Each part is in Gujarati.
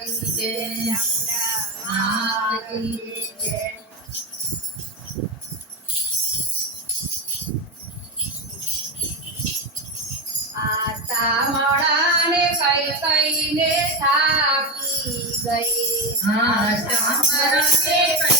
જય કઈ કઈને થાકી ગઈ. હા ચામરને કઈ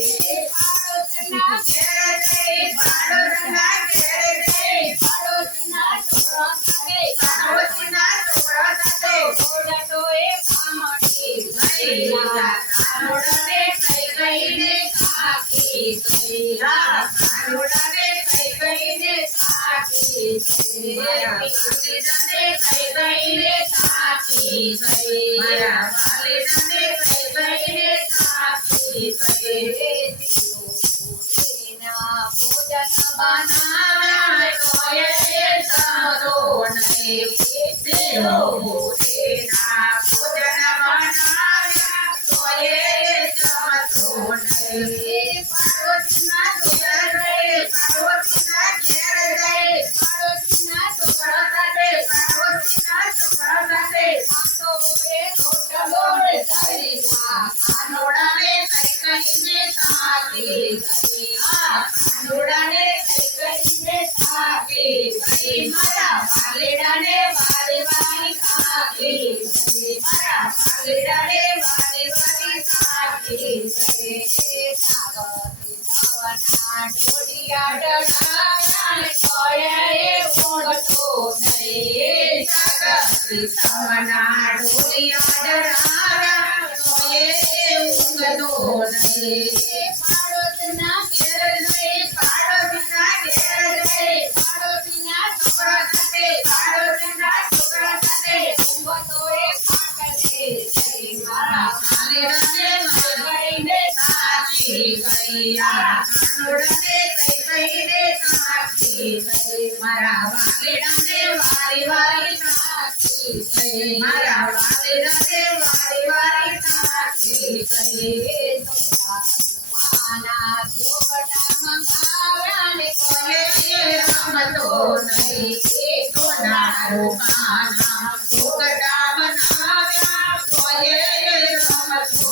મારા કઈ કઈને થાકી ગઈ મારા પૂરીના ભોજન બનાવ્યા તોય સમતો નહીં ગઈ મારા પાલેડાને વારી વારી થાકી ગઈ મારા પાલેડાને વારી વારી થાકી ગઈ સમના ઢોલિયા ડરાવ્યા તોય ઊંઘતો નહીં પાડોશના ઘેર જઈ મારા વાલેડાને વારી વારી થાકી ગઈ મારા વાલેડાને પાના નહીં એ નારો કાના છોકરા બનાવ્યા કોઈએ રમતો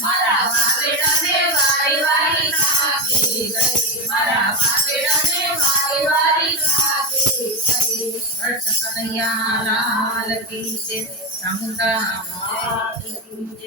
મારા વાલેડાને મારા વારી થાકી કનૈયા લાલ કી જય ચામુંડા માત કી જય